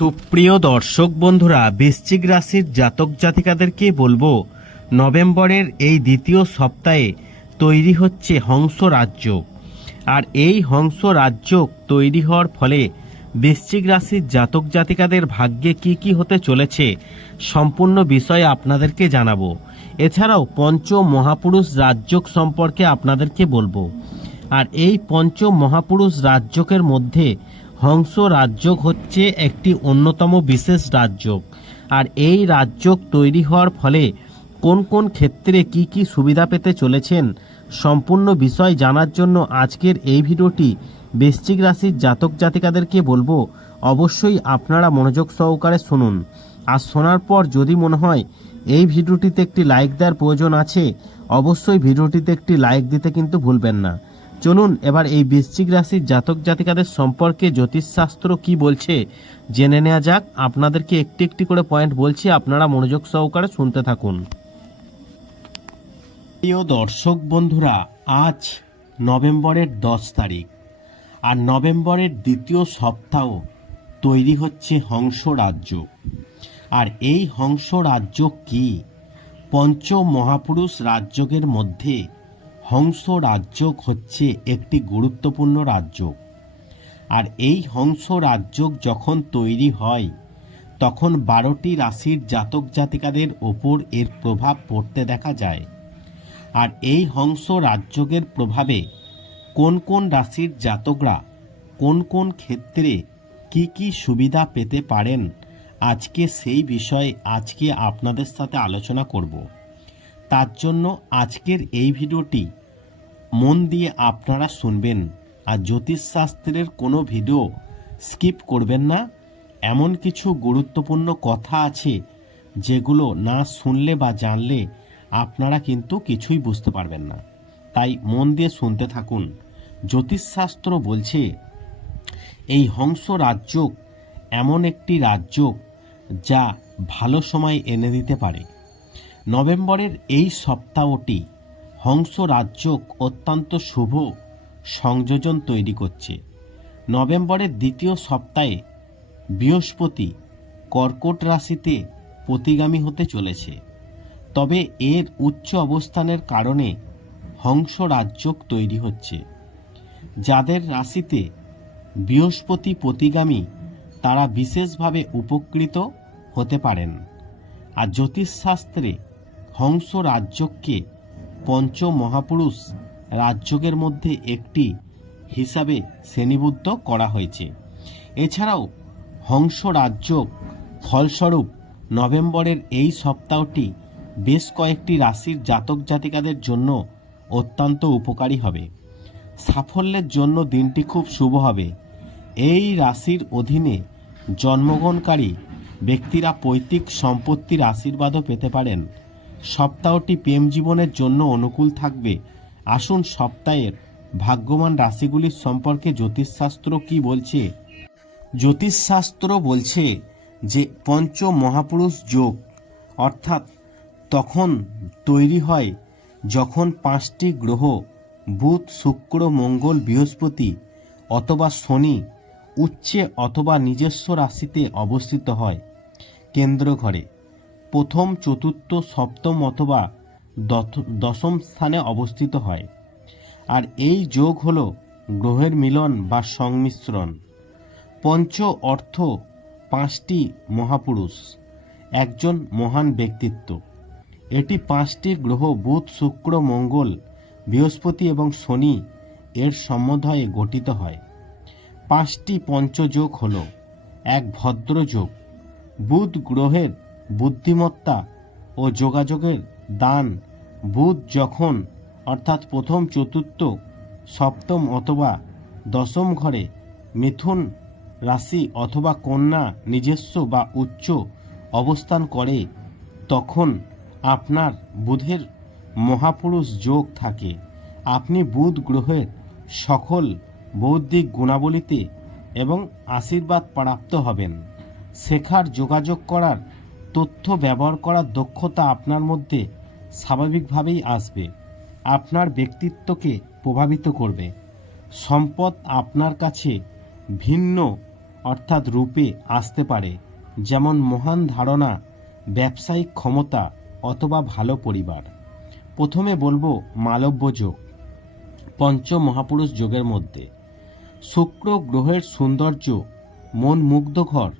সুপ্রিয় দর্শক বন্ধুরা, বৃশ্চিক রাশির জাতক জাতিকাদেরকে বলব, নভেম্বরের এই দ্বিতীয় সপ্তাহে তৈরি হচ্ছে হংস রাজ্য। আর এই হংস রাজ্য তৈরি হওয়ার ফলে বৃশ্চিক রাশির জাতক জাতিকাদের ভাগ্যে কি কি হতে চলেছে সম্পূর্ণ বিষয়ে আপনাদেরকে জানাব। এছাড়াও পঞ্চ মহাপুরুষ রাজ্যক সম্পর্কে আপনাদেরকে বলব। আর এই পঞ্চ মহাপুরুষ রাজ্যকের মধ্যে হংস রাজ্যক হচ্ছে একটি অন্যতম বিশেষ রাজ্যক আর এই রাজ্যক তৈরি হওয়ার ফলে কোন কোন ক্ষেত্রে কি কি সুবিধা পেতে চলেছেন সম্পূর্ণ বিষয় জানার জন্য আজকের এই ভিডিওটি বৃশ্চিক রাশির জাতক জাতিকাদেরকে বলব, অবশ্যই আপনারা মনোযোগ সহকারে শুনুন। আর শোনার পর যদি মনে হয় এই ভিডিওটিতে একটি লাইক দেওয়ার প্রয়োজন আছে, অবশ্যই ভিডিওটিতে একটি লাইক দিতে কিন্তু ভুলবেন না। চলুন এবার এই বৃশ্চিক রাশির জাতক জাতিকাদের সম্পর্কে জ্যোতিষশাস্ত্র কি বলছে? জেনে নেওয়া যাক। আপনাদেরকে একটি একটি করে পয়েন্ট বলছি। আপনারা মনোযোগ সহকারে শুনতে থাকুন। প্রিয় দর্শক বন্ধুরা, আজ নভেম্বরের দশ তারিখ আর নভেম্বরের দ্বিতীয় সপ্তাহ তৈরি হচ্ছে হংস রাজ্য। আর এই হংস রাজ্য কি? পঞ্চ মহাপুরুষ রাজ্যকের মধ্যে হংস রাজ্য হচ্ছে একটি গুরুত্বপূর্ণ রাজ্য। আর এই হংস রাজ্য যখন তৈরি হয়, তখন বারোটি রাশির জাতক জাতিকাদের ওপর এর প্রভাব পড়তে দেখা যায়। আর এই হংস রাজ্যকের প্রভাবে কোন কোন রাশির জাতকরা কোন কোন ক্ষেত্রে কি কি সুবিধা পেতে পারেন, আজকে সেই বিষয়ে আজকে আপনাদের সাথে আলোচনা করব। তার জন্য আজকের এই ভিডিওটি মন দিয়ে আপনারা শুনবেন আর জ্যোতিষশাস্ত্রের কোনো ভিডিও স্কিপ করবেন না। এমন কিছু গুরুত্বপূর্ণ কথা আছে যেগুলো না শুনলে বা জানলে আপনারা কিন্তু কিছুই বুঝতে পারবেন না। তাই মন দিয়ে শুনতে থাকুন। জ্যোতিষশাস্ত্র বলছে, এই হংস রাজ্য এমন একটি রাজ্য যা ভালো সময় এনে দিতে পারে। নভেম্বরের এই সপ্তাহটি হংস রাজ্য অত্যন্ত শুভ সংযোজন তৈরি করছে। নভেম্বরের দ্বিতীয় সপ্তাহে বৃহস্পতি কর্কট রাশিতে প্রতিগামী হতে চলেছে। তবে এর উচ্চ অবস্থানের কারণে হংস রাজ্যক তৈরি হচ্ছে। যাদের রাশিতে বৃহস্পতি প্রতিগামী, তারা বিশেষভাবে উপকৃত হতে পারেন। আর জ্যোতিষশাস্ত্রে হংস রাজ্যকে পঞ্চ মহাপুরুষ রাজ্যকের মধ্যে একটি হিসাবে শ্রেণীবদ্ধ করা হয়েছে। এছাড়াও হংস রাজ্য ফলস্বরূপ নভেম্বরের এই সপ্তাহটি বেশ কয়েকটি রাশির জাতক জাতিকাদের জন্য অত্যন্ত উপকারী হবে। সাফল্যের জন্য দিনটি খুব শুভ হবে। এই রাশির অধীনে জন্মগ্রহণকারী ব্যক্তিরা পৈতৃক সম্পত্তির আশীর্বাদও পেতে পারেন। সপ্তাহটি প্রেম জীবনের জন্য অনুকূল থাকবে। আসুন সপ্তাহের ভাগ্যবান রাশিগুলির সম্পর্কে জ্যোতিষশাস্ত্র কি বলছে? জ্যোতিষশাস্ত্র বলছে যে পঞ্চ মহাপুরুষ যোগ, অর্থাৎ তখন তৈরি হয় যখন পাঁচটি গ্রহ, বুধ, শুক্র, মঙ্গল, বৃহস্পতি অথবা শনি উচ্চে অথবা নিজস্ব রাশিতে অবস্থিত হয়। কেন্দ্র ঘরে প্রথম, চতুর্থ, সপ্তম অথবা দশম স্থানে অবস্থিত হয়। আর এই যোগ হল গ্রহের মিলন বা সংমিশ্রণ। পঞ্চ অর্থ পাঁচটি মহাপুরুষ, একজন মহান ব্যক্তিত্ব। এটি পাঁচটি গ্রহ, বুধ, শুক্র, মঙ্গল, বৃহস্পতি এবং শনি এর সমন্বয়ে গঠিত হয়। পাঁচটি পঞ্চযোগ হল, এক ভদ্রযোগ। বুধ গ্রহের বুদ্ধিমত্তা ও যোগাযোগের দান, বুধ যখন, অর্থাৎ প্রথম চতুর্থ, সপ্তম অথবা দশম ঘরে মিথুন রাশি অথবা কন্যা নিজস্ব বা উচ্চ অবস্থান করে, তখন আপনার বুধের মহাপুরুষ যোগ থাকে। আপনি বুধ গ্রহের সকল বৌদ্ধিক গুণাবলীতে এবং আশীর্বাদ প্রাপ্ত হবেন। শেখার যোগাযোগ করার তথ্য ব্যবহার করার দক্ষতা আপনার মধ্যে স্বাভাবিকভাবেই আসবে। আপনার ব্যক্তিত্বকে প্রভাবিত করবে। সম্পদ আপনার কাছে ভিন্ন অর্থাৎ রূপে আসতে পারে। যেমন মহান ধারণা, ব্যবসায়িক ক্ষমতা অথবা ভালো পরিবার। প্রথমে বলব মালব্য যোগ পঞ্চ মহাপুরুষ যোগের মধ্যে। শুক্র গ্রহের সৌন্দর্য, মন মুগ্ধকর,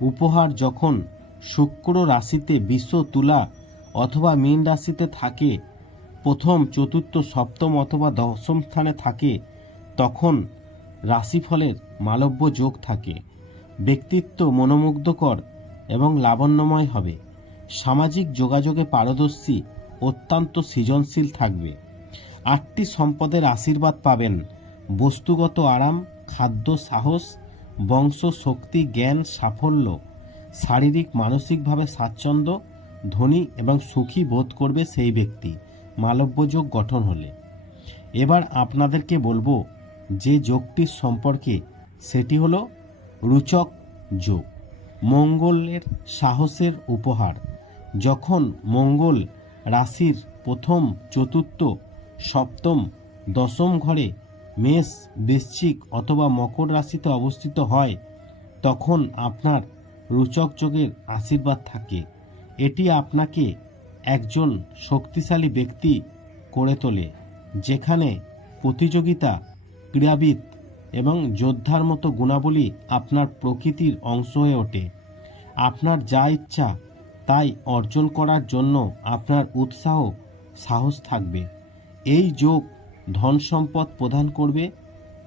উপহার যখন শুক্র রাশিতে বিশ্ব তুলা অথবা মীন রাশিতে থাকে, প্রথম, চতুর্থ, সপ্তম অথবা দশম স্থানে থাকে, তখন রাশিফলের মালব্য যোগ থাকে। ব্যক্তিত্ব মনোমুগ্ধকর এবং লাবণ্যময় হবে। সামাজিক যোগাযোগে পারদর্শী, অত্যন্ত সৃজনশীল থাকবে। আটটি সম্পদের আশীর্বাদ পাবেন। বস্তুগত আরাম, খাদ্য সাহস, বংশ শক্তি, জ্ঞান, সাফল্য। শারীরিক, মানসিকভাবে স্বাচ্ছন্দ্য, ধনী এবং সুখী বোধ করবে সেই ব্যক্তি। মালব্যযোগ গঠন হলে। এবার আপনাদেরকে বলব যে যোগটির সম্পর্কে, সেটি হলো রুচক যোগ। মঙ্গলের সাহসের উপহার। যখন মঙ্গল রাশির প্রথম, চতুর্থ, সপ্তম, দশম ঘরে মেষ, বৃশ্চিক অথবা মকর রাশিতে অবস্থিত হয়, তখন আপনার রুচক যোগের আশীর্বাদ থাকে। এটি আপনাকে একজন শক্তিশালী ব্যক্তি করে তোলে, যেখানে প্রতিযোগিতা, ক্রীড়াবিদ এবং যোদ্ধার মতো গুণাবলী আপনার প্রকৃতির অংশ হয়ে ওঠে। আপনার যা ইচ্ছা তাই অর্জন করার জন্য আপনার উৎসাহ, সাহস থাকবে। এই যোগ ধন সম্পদ প্রদান করবে,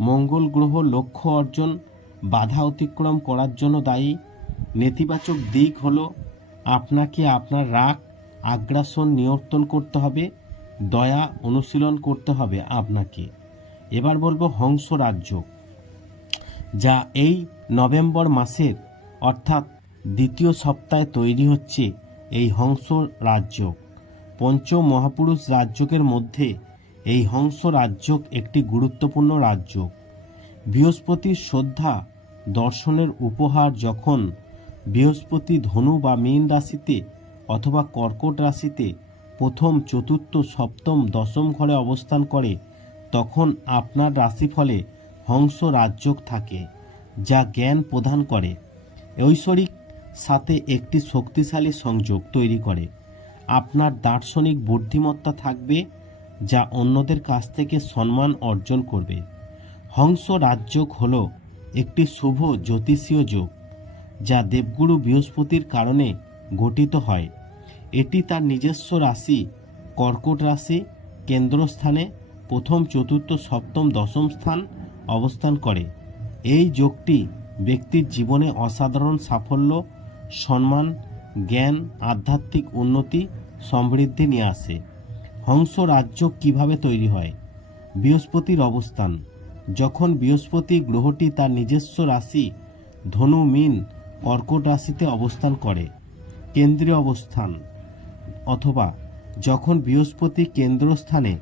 মঙ্গল গ্রহ লক্ষ্য অর্জন, বাধা অতিক্রম করার জন্য দায়ী নেতিবাচক দিক হলো আপনাকে আপনার রাগ, আগ্রাসন নিয়ন্ত্রণ করতে হবে, দয়া অনুশীলন করতে হবে আপনাকে। এবার বলব হংস রাজ্য, যা এই নভেম্বর মাসের অর্থাৎ দ্বিতীয় সপ্তাহে তৈরি হচ্ছে এই হংস রাজ্য। পঞ্চ মহাপুরুষ রাজ্যকের মধ্যে এই হংস রাজ্য একটি গুরুত্বপূর্ণ রাজ্য। বৃহস্পতির শ্রদ্ধা দর্শনের উপহার যখন বৃহস্পতি ধনু বা মীন রাশিতে অথবা কর্কট রাশিতে প্রথম, চতুর্থ, সপ্তম, দশম ঘরে অবস্থান করে, তখন আপনার রাশিফলে হংস রাজযোগ থাকে, যা জ্ঞান প্রদান করে। ঐশ্বরিক সাথে একটি শক্তিশালী সংযোগ তৈরি করে। আপনার দার্শনিক বুদ্ধিমত্তা থাকবে, যা অন্যদের কাছ থেকে সম্মান অর্জন করবে। হংস রাজযোগ হল একটি শুভ জ্যোতিষীয় যোগ। যা দেবগুরু বৃহস্পতির কারণে গঠিত হয়। এটি তার নিজস্ব রাশি, কর্কট রাশি, কেন্দ্রস্থানে প্রথম, চতুর্থ, সপ্তম, দশম স্থান অবস্থান করে। এই যোগটি ব্যক্তির জীবনে অসাধারণ সাফল্য, সম্মান, জ্ঞান, আধ্যাত্মিক উন্নতি, সমৃদ্ধি নিয়ে আসে। হংস রাজ্য কীভাবে তৈরি হয়? বৃহস্পতির অবস্থান। যখন বৃহস্পতি গ্রহটি তার নিজস্ব রাশি, ধনু, মিন কর্কট রাশিতে অবস্থান করে, কেন্দ্রীয় অবস্থান, অথবা যখন বৃহস্পতি কেন্দ্রস্থানে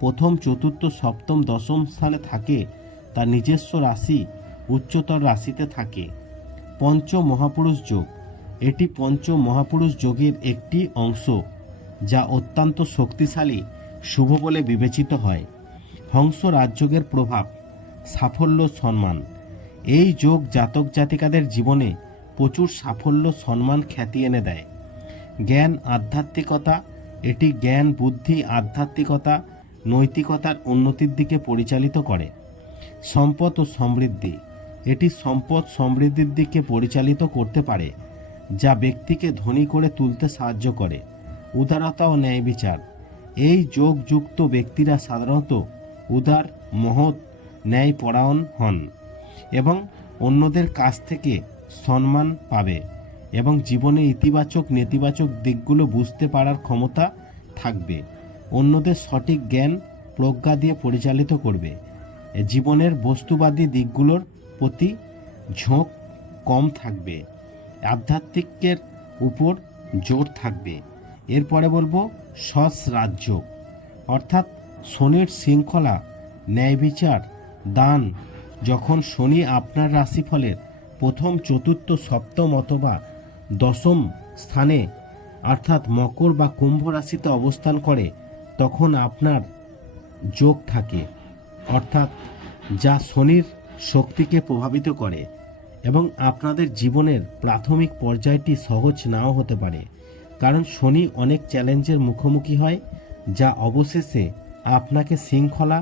প্রথম, চতুর্থ, সপ্তম, দশম স্থানে থাকে, তার নিজস্ব রাশি উচ্চতর রাশিতে থাকে। পঞ্চ মহাপুরুষ যোগ। এটি পঞ্চ মহাপুরুষ যোগের একটি অংশ, যা অত্যন্ত শক্তিশালী, শুভ বলে বিবেচিত হয়। হংস রাজযোগের প্রভাব, সাফল্য, সম্মান। এই যোগ জাতক জাতিকাদের জীবনে প্রচুর সাফল্য, সম্মান, খ্যাতি এনে দেয়। জ্ঞান, আধ্যাত্মিকতা, এটি জ্ঞান, বুদ্ধি, আধ্যাত্মিকতা, নৈতিকতার উন্নতির দিকে পরিচালিত করে। সম্পদ ও সমৃদ্ধি, এটি সম্পদ, সমৃদ্ধির দিকে পরিচালিত করতে পারে, যা ব্যক্তিকে ধনী করে তুলতে সাহায্য করে। উদারতা ও ন্যায় বিচার, এই যোগযুক্ত ব্যক্তিরা সাধারণত উদার, মহৎ, ন্যায়পরায়ণ হন এবং অন্যদের কাছ থেকে সম্মান পাবে এবং জীবনে ইতিবাচক, নেতিবাচক দিকগুলো বুঝতে পারার ক্ষমতা থাকবে। অন্যদের সঠিক জ্ঞান, প্রজ্ঞা দিয়ে পরিচালিত করবে। জীবনের বস্তুবাদী দিকগুলোর প্রতি ঝোঁক কম থাকবে। আধ্যাত্মিকের উপর জোর থাকবে। এরপরে বলব সস রাজ্য অর্থাৎ শনির শৃঙ্খলা, ন্যায় বিচার, দান। যখন শনি আপনার রাশিফলের প্রথম, চতুর্থ, সপ্তম অথবা দশম স্থানে, অর্থাৎ মকর বা কুম্ভ রাশিতে অবস্থান করে, তখন আপনার যোগ থাকে, অর্থাৎ যা শনির শক্তিকে প্রভাবিত করে এবং আপনাদের জীবনের প্রাথমিক পর্যায়টি সহজ নাও হতে পারে। কারণ শনি অনেক চ্যালেঞ্জের মুখোমুখি হয়, যা অবশেষে আপনাকে শৃঙ্খলা,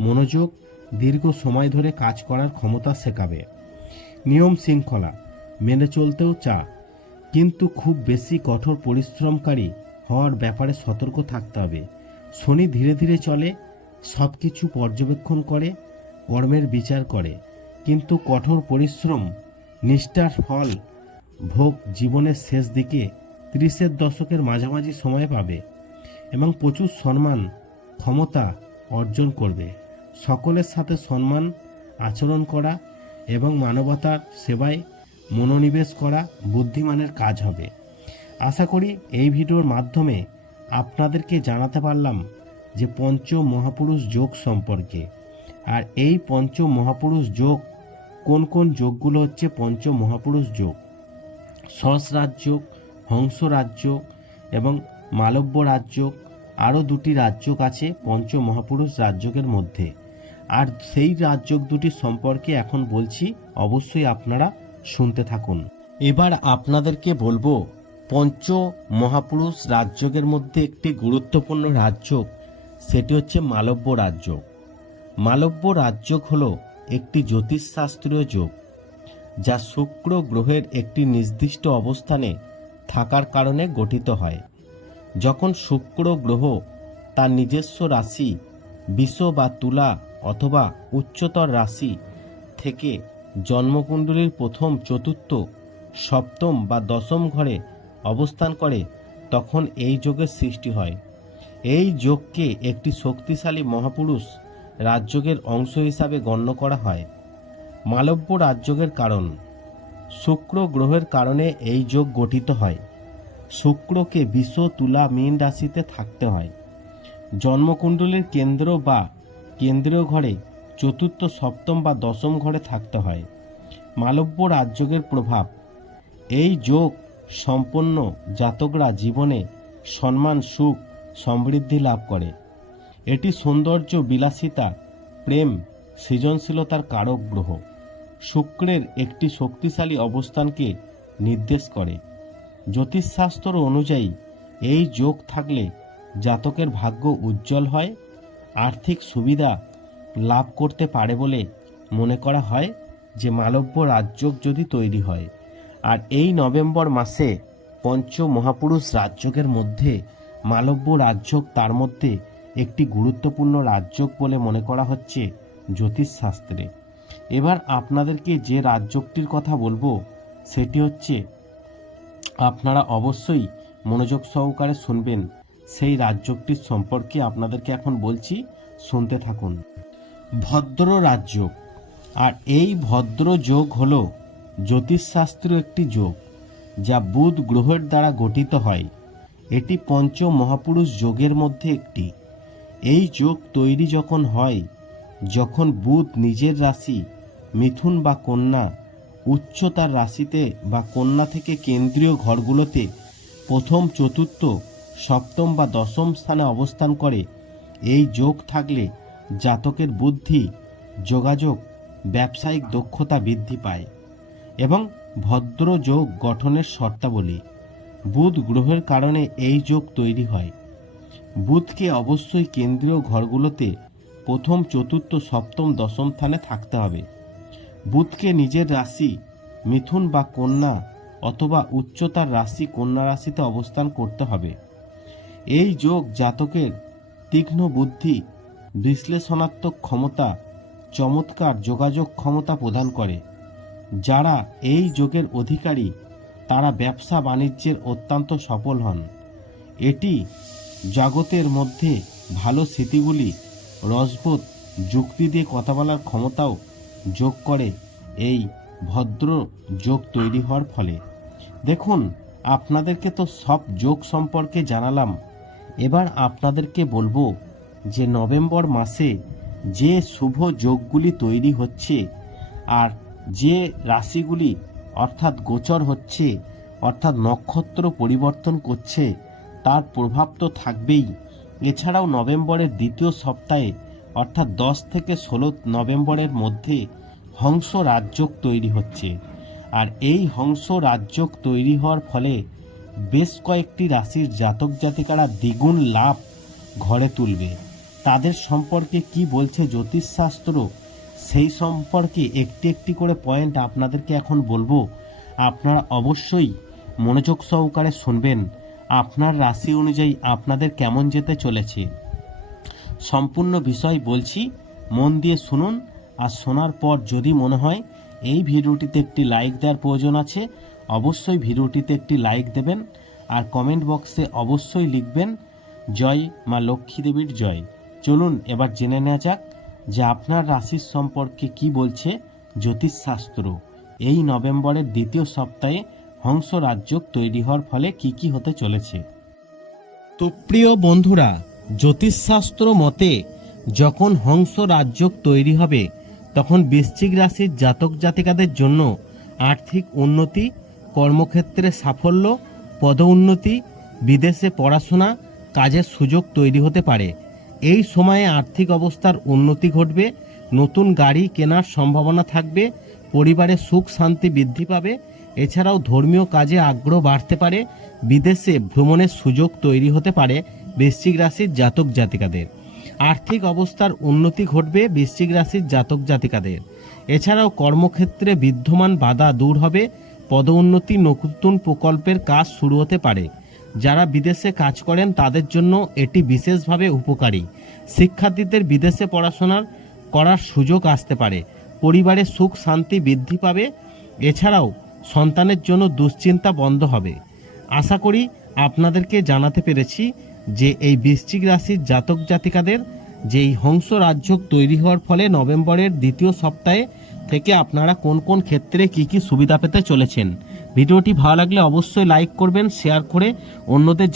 মনোযোগ, দীর্ঘ সময় ধরে কাজ করার ক্ষমতা শেখাবে। নিয়ম শৃঙ্খলা, মেনে চলতেও চা। কিন্তু খুব বেশি কঠোর পরিশ্রমকারী হওয়ার ব্যাপারে সতর্ক থাকতে হবে। শনি ধীরে ধীরে চলে সব কিছু পর্যবেক্ষণ করে, কর্মের বিচার করে। কিন্তু কঠোর পরিশ্রম, নিষ্ঠার ফল ভোগ জীবনের শেষ দিকে ত্রিশের দশকের মাঝামাঝি সময় পাবে এবং প্রচুর সম্মান, ক্ষমতা অর্জন করবে। সকলের সাথে সম্মান আচরণ করা এবং মানবতার সেবায় মনোনিবেশ করা বুদ্ধিমানের কাজ হবে। আশা করি এই ভিডিওর মাধ্যমে আপনাদেরকে জানাতে পারলাম যে পঞ্চ মহাপুরুষ যোগ সম্পর্কে। আর এই পঞ্চ মহাপুরুষ যোগ, কোন কোন যোগগুলো হচ্ছে পঞ্চ মহাপুরুষ যোগ সহস্রাজ যোগ, হংস রাজ্য এবং মালব্য রাজ্য আরও দুটি রাজ্যক আছে পঞ্চ মহাপুরুষ রাজ্যকের মধ্যে। আর সেই রাজ্যক দুটি সম্পর্কে এখন বলছি, অবশ্যই আপনারা শুনতে থাকুন। এবার আপনাদেরকে বলব, পঞ্চ মহাপুরুষ রাজ্যকের মধ্যে একটি গুরুত্বপূর্ণ রাজ্য সেটি হচ্ছে মালব্য রাজ্য মালব্য রাজ্যক হল একটি জ্যোতিষশাস্ত্রীয় যোগ, যা শুক্র গ্রহের একটি নির্দিষ্ট অবস্থানে থাকার কারণে গঠিত হয়। যখন শুক্র গ্রহ তার নিজস্ব রাশি বিষ বা তুলা অথবা উচ্চতর রাশি থেকে জন্মকুণ্ডলীর প্রথম চতুর্থ, সপ্তম বা দশম ঘরে অবস্থান করে, তখন এই যোগের সৃষ্টি হয়। এই যোগকে একটি শক্তিশালী মহাপুরুষ রাজযোগের অংশ হিসাবে গণ্য করা হয়। মালব্য রাজযোগের কারণ, শুক্র গ্রহের কারণে এই যোগ গঠিত হয়। শুক্রকে বিষ তুলা মীন রাশিতে থাকতে হয়। জন্মকুণ্ডলীর কেন্দ্র বা কেন্দ্রীয় ঘরে চতুর্থ, সপ্তম বা দশম ঘরে থাকতে হয়। মালব্য রাজযোগের প্রভাব। এই যোগ সম্পন্ন জাতকরা জীবনে সম্মান, সুখ, সমৃদ্ধি লাভ করে। এটি সৌন্দর্য, বিলাসিতা, প্রেম, সৃজনশীলতার কারক গ্রহ। শুক্রের একটি শক্তিশালী অবস্থানকে নির্দেশ করে। জ্যোতিষশাস্ত্র অনুযায়ী এই যোগ থাকলে জাতকের ভাগ্য উজ্জ্বল হয় আর্থিক সুবিধা লাভ করতে পারে বলে মনে করা হয় যে মালব্য রাজযোগ যদি তৈরি হয়। আর এই নভেম্বর মাসে পঞ্চ মহাপুরুষ রাজযোগের মধ্যে মালব্য রাজযোগ তার মধ্যে একটি গুরুত্বপূর্ণ রাজযোগ বলে মনে করা হচ্ছে জ্যোতিষশাস্ত্রে। এবার আপনাদেরকে যে রাজযোগটির কথা বলব, সেটি হচ্ছে আপনারা অবশ্যই মনোযোগ সহকারে শুনবেন। সেই রাজযোগটির সম্পর্কে আপনাদেরকে এখন বলছি, শুনতে থাকুন। ভদ্র রাজযোগ। আর এই ভদ্র যোগ হল জ্যোতিষশাস্ত্র একটি যোগ, যা বুধ গ্রহের দ্বারা গঠিত হয়। এটি পঞ্চ মহাপুরুষ যোগের মধ্যে একটি। এই যোগ তৈরি যখন হয়, যখন বুধ নিজের রাশি, মিথুন বা কন্যা উচ্চতার রাশিতে বা কন্যা থেকে কেন্দ্রীয় ঘরগুলোতে প্রথম চতুর্থ সপ্তম বা দশম স্থানে অবস্থান করে। এই যোগ থাকলে জাতকের বুদ্ধি, যোগাযোগ, ব্যবসায়িক দক্ষতা বৃদ্ধি পায় এবং ভদ্র যোগ গঠনের শর্তাবলী। বুধ গ্রহের কারণে এই যোগ তৈরি হয়। বুধকে অবশ্যই কেন্দ্রীয় ঘরগুলোতে প্রথম, চতুর্থ, সপ্তম, দশম স্থানে থাকতে হবে। বুধকে নিজের রাশি মিথুন বা কন্যা অথবা উচ্চতার রাশি কন্যা রাশিতে অবস্থান করতে হবে। এই যোগ জাতকের তীক্ষ্ণ বুদ্ধি, বিশ্লেষণাত্মক ক্ষমতা, চমৎকার যোগাযোগ ক্ষমতা প্রদান করে, যারা এই যোগের অধিকারী, তারা ব্যবসা বাণিজ্যের অত্যন্ত সফল হন। এটি জগতের মধ্যে ভালো স্মৃতিগুলি, রসবোধ, যুক্তি দিয়ে কথা বলার ক্ষমতাও যোগ করে এই ভদ্র যোগ তৈরি হওয়ার ফলে। দেখুন, আপনাদেরকে তো সব যোগ সম্পর্কে জানালাম। এবার আপনাদেরকে বলব যে নভেম্বর মাসে যে শুভ যোগগুলি তৈরি হচ্ছে আর যে রাশিগুলি অর্থাৎ গোচর হচ্ছে, অর্থাৎ নক্ষত্র পরিবর্তন করছে, তার প্রভাব তো থাকবেই। এছাড়াও নভেম্বরের দ্বিতীয় সপ্তাহে, অর্থাৎ দশ থেকে ষোলো নভেম্বরের মধ্যে হংস রাজযোগ তৈরি হচ্ছে। আর এই হংস রাজ্য তৈরি হওয়ার ফলে বেশ কয়েকটি রাশির জাতক জাতিকারা দ্বিগুণ লাভ ঘরে তুলবে। তাদের সম্পর্কে কি বলছে জ্যোতিষশাস্ত্র? সেই সম্পর্কে একটি একটি করে পয়েন্ট আপনাদেরকে এখন বলব। আপনারা অবশ্যই মনোযোগ সহকারে শুনবেন। আপনার রাশি অনুযায়ী আপনাদের কেমন যেতে চলেছে। সম্পূর্ণ বিষয় বলছি, মন দিয়ে শুনুন। আর শোনার পর যদি মনে হয়, এই ভিডিওটিতে একটি লাইক দেওয়ার প্রয়োজন আছে অবশ্যই ভিডিওটিতে একটি লাইক দেবেন আর কমেন্ট বক্সে অবশ্যই লিখবেন, জয় মা লক্ষ্মী দেবীর জয়। চলুন এবার জেনে নেওয়া যাক যে আপনার রাশির সম্পর্কে কি বলছে জ্যোতিষশাস্ত্র। এই নভেম্বরের দ্বিতীয় সপ্তাহে হংস রাজ্য তৈরি হওয়ার ফলে কি কি হতে চলেছে? তো প্রিয় বন্ধুরা, জ্যোতিষশাস্ত্র মতে যখন হংস রাজ্য তৈরি হবে, তখন বৃশ্চিক রাশির জাতক জাতিকাদের জন্য আর্থিক উন্নতি কর্মক্ষেত্রে সাফল্য, পদোন্নতি, বিদেশে পড়াশোনা, কাজের সুযোগ তৈরি হতে পারে। এই সময়ে আর্থিক অবস্থার উন্নতি ঘটবে, নতুন গাড়ি কেনার সম্ভাবনা থাকবে, পরিবারে সুখ শান্তি বৃদ্ধি পাবে। এছাড়াও ধর্মীয় কাজে আগ্রহ বাড়তে পারে, বিদেশে ভ্রমণের সুযোগ তৈরি হতে পারে বৃশ্চিক রাশির জাতক জাতিকাদের। আর্থিক অবস্থার উন্নতি ঘটবে বৃশ্চিক রাশির জাতক জাতিকাদের। এছাড়াও কর্মক্ষেত্রে বিদ্যমান বাধা দূর হবে পদোন্নতি নতুন প্রকল্পের কাজ শুরু হতে পারে। যারা বিদেশে কাজ করেন তাদের জন্য এটি বিশেষভাবে উপকারী। শিক্ষার্থীদের বিদেশে পড়াশোনার করার সুযোগ আসতে পারে। পরিবারে সুখ শান্তি বৃদ্ধি পাবে। এছাড়াও সন্তানের জন্য দুশ্চিন্তা বন্ধ হবে। আশা করি আপনাদেরকে জানাতে পেরেছি যে এই বৃশ্চিক রাশির জাতক জাতিকাদের যে এই হংস রাজ্য তৈরি হওয়ার ফলে নভেম্বরের দ্বিতীয় সপ্তাহে থেকে আপনারা কোন কোন ক্ষেত্রে কি কি সুবিধা পেতে চলেছেন। ভিডিওটি ভালো লাগলে অবশ্যই লাইক করবেন শেয়ার করে অন্যদের